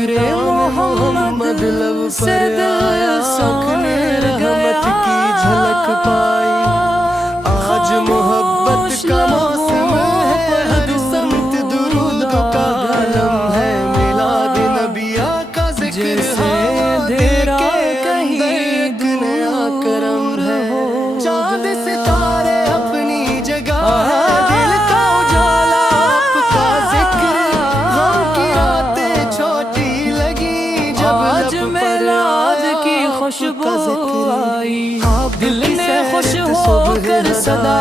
ذکر محمد لب سے دل سکنے رحمت کی جھلک پائی. آج محبت کا موسم ہے، ہر سمت درود کا عالم ہے. میلاد نبی کا ذکر دھیرا کہیں ایک نیا کرم ہے. چاند ستارے اپنی جگہ ہے، دل کا اجالا آپ کا ذکر. غم کی راتیں چھوٹی لگی جب آج میلاد کی خوشبو آئی، دل نے خوش ہو کر صدا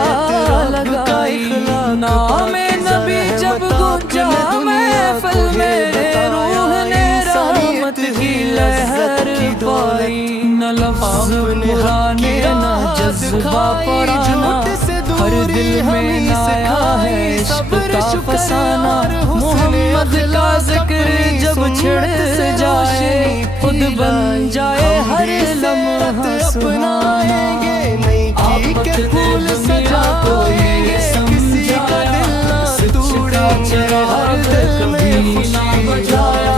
لگائی. نام نبی جب گونجا محفل میں، روح نے رحمت کی لہر پائی. نہ لفظ پرانے نہ جذبہ پرانا، ہر دل میں آیا ہے عشق کا فسانہ. محمد کا ذکر جب چھڑ جائے، خود بن جائے ہر لمحہ سہانا. آفت کے پھول سجا کوئی سمجھا، سچ کا چراغ کبھی نہ بجھایا.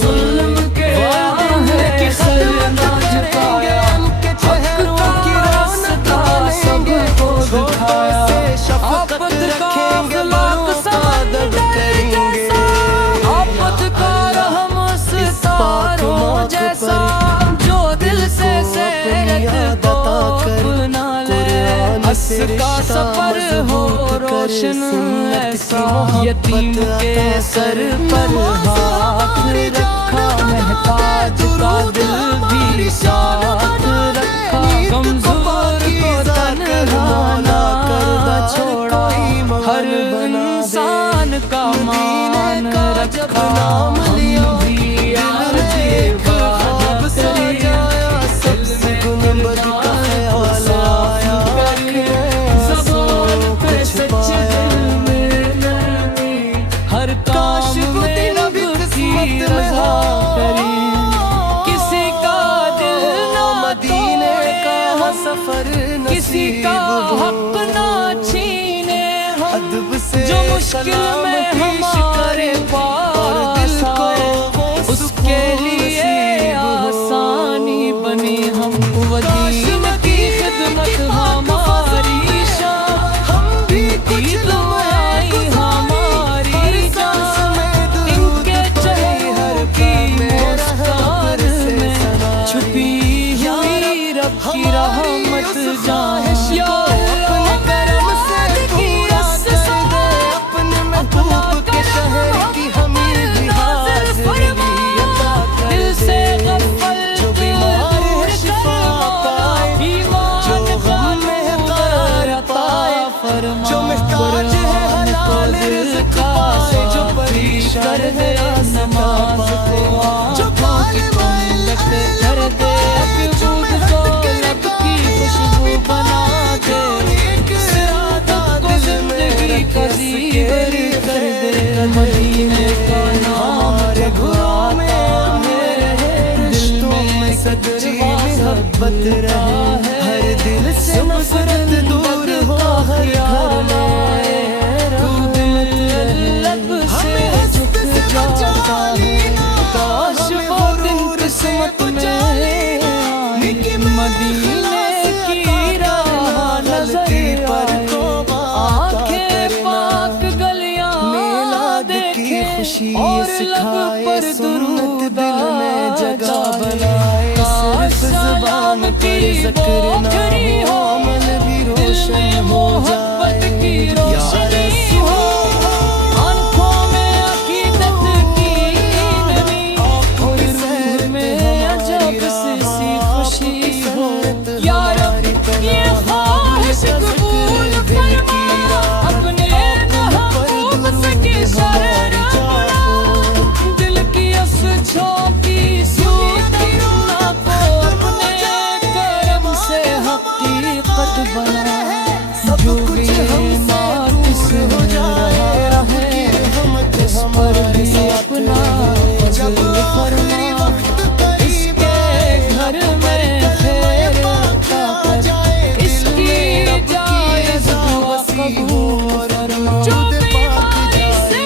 ظلم کے آہے کی سر نہ جھکایا، حق کا راستہ سب کو دکھایا. آفت کا اخلاق سمندر جیسا، آفت کا رحم ستاروں جیسا، جو دل سے سیرت کو اپنا لے. اس کا سفر ہو روشن ایسا، یتیم کے سر پر ہاتھ رکھا. محتاج کا دل بھی ساتھ رکھا، کمزور کو تنہا نہ چھوڑا. ہر انسان کا مان رکھا. ہم بھی آج عبادت سجایا، سب سے گنبد کا خیال آیا. زبان پہ سچے دل میں نرمی، ہر کام میں رب کی رضا کری. کسی کا دل نہ مدینے کا سفر، کسی کا حق نہ چھینے. جو مشکل میں ہمارے پاس آئے، اس کے لیے آسانی بنی. ہم وہ دین کی خدمت ہماری شان، ہم بھی عید آئی ہماری جان. ان کے چہروں کی مسکار میں چھپی ہوئی رب کی رحمت جان. یا اپنے کرم سے پورا کر دے، اپنے محبوب کے شہر کی ہمیں بھی حاضری عطا کر دے. دل سے غفلت جو بیمار ہے شفا پائے، جو غم میں ہے قرار عطا فرما. جو محتاج ہے حلال رزق پائے، جو پریشان ہے نماز کو جو لک کر دے. وجود کو لب کی خوشبو بنا دے، سعادت کو زندگی کا زیور کر دے. مدینے کا نام گھروں میں میرے رشتوں میں سچی محبت رہے. ہر دل سے نفرت دور ہو، ہر گھر میں لب سے جھک جاتا ہے. کاش وہ دن قسمت میں مدینے کی راہ نظر آئے. آنکھیں پاک گلیاں دیکھیں اور لب پر درود جگہ بنائے. کاش زبان کی پوکھری ہو، دل میں محبت کی روشنی ہو. آنکھوں میں عقیدت کی نمی، اور روح میں عجب سی خوشی ہو. یا رب یہ خواہش قبول فرما، اپنے محبوب سے کی شرح جوڑا. دل کی اس جھونکی سوتی نہ کو اپنے کرم سے حقیقت بنا. جو بھی مات سے ہو رہا ہے، اس پر بھی اپنا فضل فرما. اس کے گھر میں خیر عطا کر، اس کی جائز دعا قبول فرما. جو بیماری سے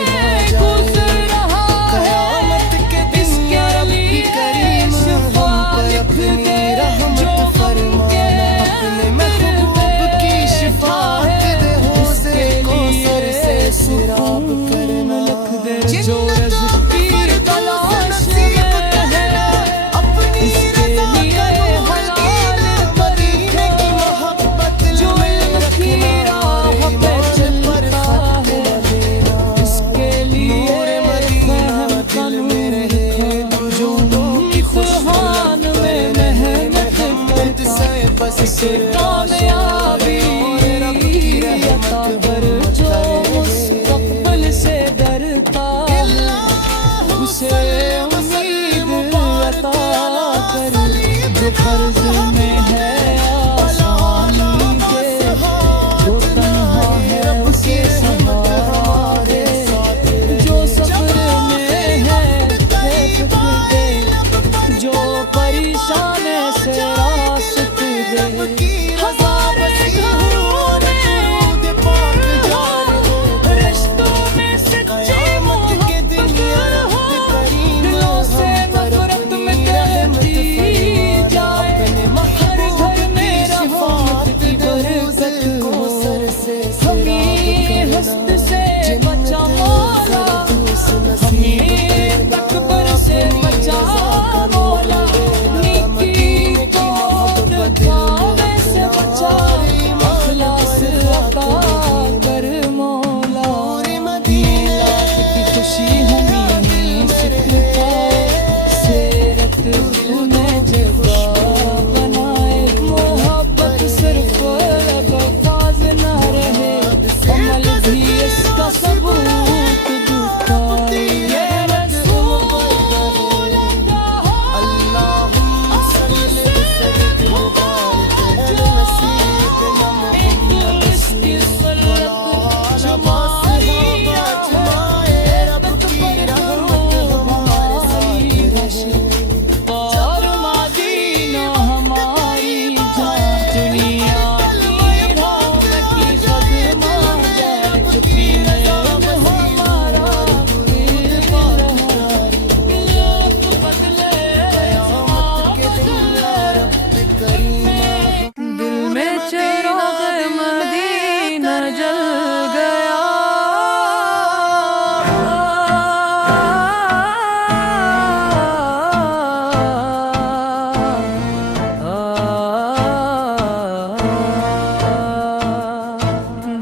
گزر رہا ہے، اس کے کامیابی عطا کر جو مستقبل سے ڈرتا ہے اسے امید عطا کر جو قرض میں ہے آسانی دے جو تنہا ہے اسے سہارا دے جو سفر میں ہے فکر دے جو پریشان ہے سے راست دے ہزار رشتوں میں سچی محبت ہو دلوں سے نفرت مٹتی جائے ہر گھر میں رحمت کی برکت ہو ہمیں حسد سے بچا مولا ہمیں تکبر سے بچا مولا نیکی کو دکھاوے سے بچا اخلاص عطا کر مولا میلاد کی خوشی ہمیں سکھائے سیرت دل میں جگہ بنائے محبت صرف الفاظ نہ رہے عمل بھی اس کا ثبوت دکھائے یا رسول اللہ اللہم صلی وسلم وبارک علی سیدنا محمد اس کی صلت جمائی رب کی رحمت ہمارے ساتھ رہے اور مدینہ ہماری جان دنیا کی رحمت کی خدمہ جائے چپی نظام ہمارا دل بدلے دل میں چراغ مدینہ جل گیا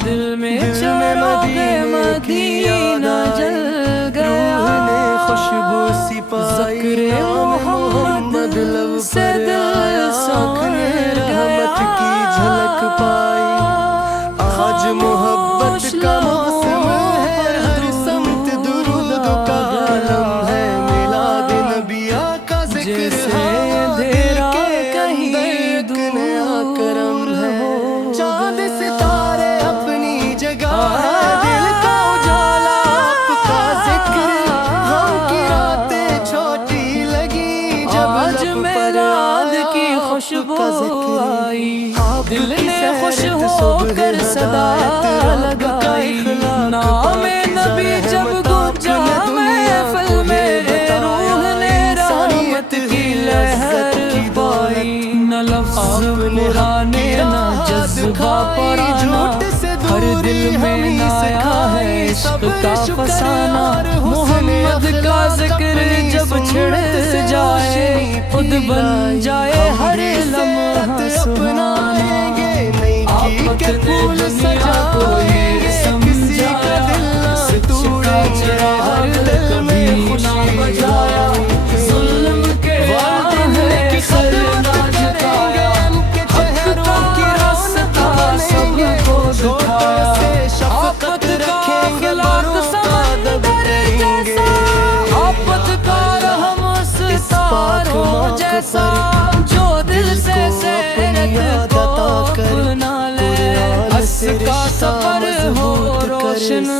دل میں چراغ مدینہ جل گیا خوشبو سی پائی محمد لب سے دل سکھنے رحمت کی جھلک پائی آج محبت کا موسم ہے ہر سمت درود کا عالم ہے میلاد نبی آقا ذکر اندھیرا کہیں نیا کرم ہے چاند ستارے اپنی جگہ دل کا اجالا آپ کا ذکر غم کی راتیں چھوٹی لگی جب آج میلاد کی خوشبو آئی دل نے خوش ہو کر صدا لگائی نام نبی جب گونجا محفل میں روح نے رحمت کی لہر پائی نہ لفظ پرانے نہ جذبہ پرانا ہر دل میں آیا ہے عشق کا فسانہ محمد کا ذکر جب چھڑ جائے خود بن جائے ہر لمحہ سہانا آفت نے دنیا کو یہ سمجھایا سچ کا چراغ کبھی نہ بجھایا ظلم کے راہ سر نہ جھکایا حق کا راستہ سب کو دکھایا آفت کا اخلاق سمندر جیسا آفت کا رحم ستاروں جیسا جو دل سے سیرت کو اپنا لے اس کا سفر ہو روشن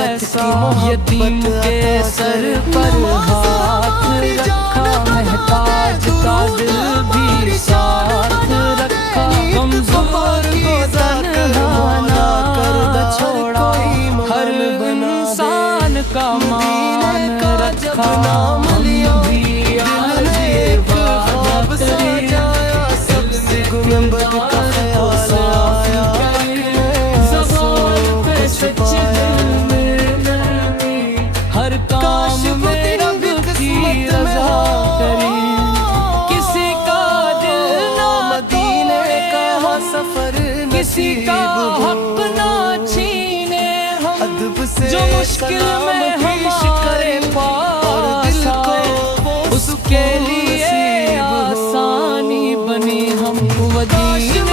ایسا یتیم کے سر پر ہاتھ رکھا محتاج کا دل بھی ساتھ رکھا کمزور کو تنہا نہ چھوڑا ہر انسان کا مان رکھا بھی آج وعدہ تیرا گنبد کا خیال آیا زبان پہ سچ دل میں نرمی ہر کام میں رب کی رضا کری کسی کا دل نہ توڑے سفر کسی کا حق نہ چھینے ہم جو مشکل میں ہمارے پاس آئے اس کے لیے آسانی بنی ہم ودیع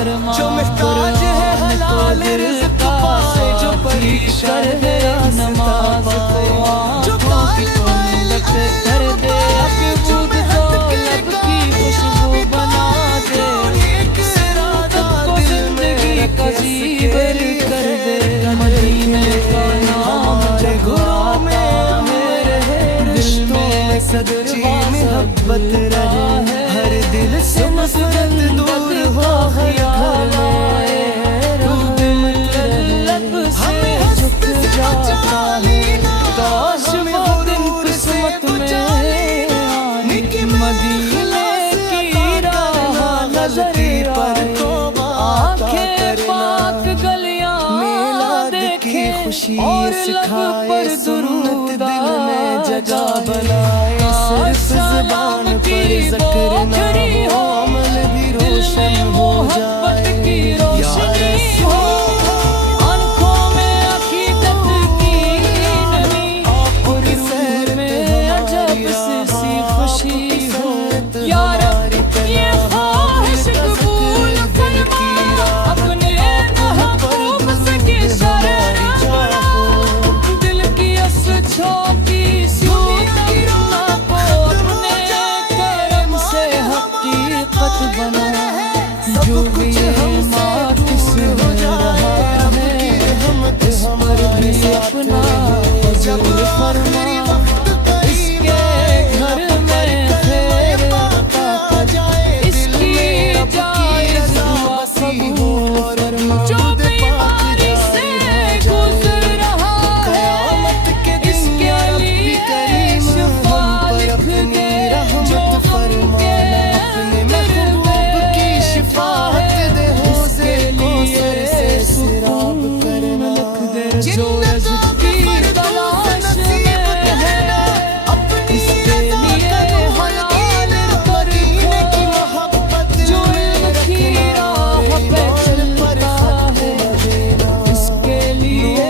فرما جو محتاج ہے حلال رزق پائے جو پریشان ہے نماز پائے جو لک کر دے اپنی بود دولت کی خوشبو بنا دے زندگی کا زیور کر دے مدینے کا نام جگہ میرے دل میں سچی محبت رہے ہر دل سے نفرت دور ہو ہر گھر میں لب سے جھک جاتا ہے کاش وہ دن قسمت میں مدینے کی راہ نظر آئے آنکھیں پاک گلیاں دیکھیں خوشی اور لب سکھائے پر سنت درود دل میں جگہ آ بنائے صرف زبان پر ذکر نہ ہو عمل بھی روشن ہو جائے یا رسول آنکھوں میں عقیدت کی نمی اور روح میں عجب سی خوشی ہو یا رب یہ خواہش قبول فرما اپنے محبوب سے کی شرح دل کی چھوٹی سی نہ کو اپنے کرم سے حقیقت بنا جو بھی مات سے ہو رہا ہے اس پر بھی اپنا فضل فرما اس کے گھر میں خیر عطا کر اس کی جائز دعا قبول فرما جو بیماری سے گزر رہا ہے اس کے لیے شفا لکھ دے جو غم کے دل میں شفاعت دے حوضے کوثر سے سراب کرنا جو رزق کی تلاش میں ہے اس کے لیے حلال پر کی محبت جو کی راہ پہ چلتا ہے اس کے لیے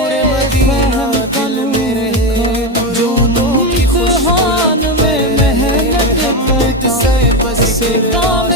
فہم قلب میں جو امتحان میں محنت کرتا سے کام